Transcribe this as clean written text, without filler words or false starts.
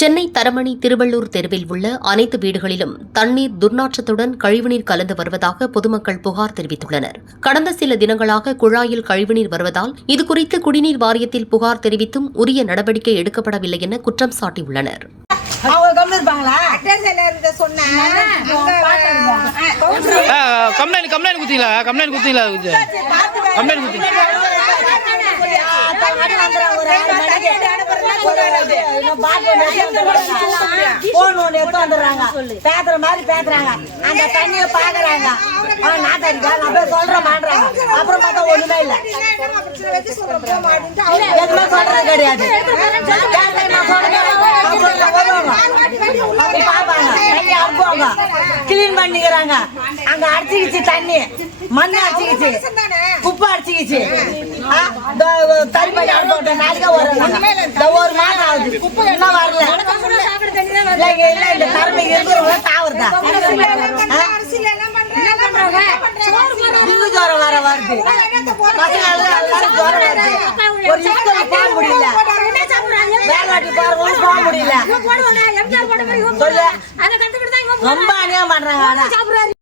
சென்னை தரமணி திருவள்ளூர் தெருவில் உள்ள அனைத்து வீடுகளிலும் தண்ணீர் துர்நாற்றத்துடன் கழிவுநீர் கலந்து வருவதாக பொதுமக்கள் புகார் தெரிவித்துள்ளனர். கடந்த சில தினங்களாக குழாயில் கழிவுநீர் வருவதால் இதுகுறித்து குடிநீர் வாரியத்தில் புகார் தெரிவித்தும் உரிய நடவடிக்கை எடுக்கப்படவில்லை என குற்றம் சாட்டியுள்ளனர். பேசுற மாதிரி பேசுறாங்க, அந்த தண்ணிய பாக்குறாங்க, சொல்ற மாட்டாங்க. அப்புறம் பார்த்தா ஒண்ணுமே இல்ல, எதுவுமே சொல்றது கிடையாது. பாப்பாங்க, கிளீன் பண்ணிக்கிறாங்க. அங்க அடிச்சுக்கிச்சு தண்ணி, மண்ணு அடிச்சுக்கிச்சு, குப்பை அடிச்சுக்கிச்சு, தறிப்படி அனுப்ப நாளைக்கே ஒரு மாதம் ஆகுது, இன்னும் வரல. இல்ல இந்த தரமைக்கு இருக்கிறவங்க தாவறதா ஜோரம் வர வருது, பசங்க எல்லாரும் ஜோரம் வருது. ஒரு ஸ்கூலுக்கு போக முடியல, வேலைவாட்டி போறவங்களும் போக முடியல. சொல்லு, ரொம்ப அநியாயம் பண்றாங்க.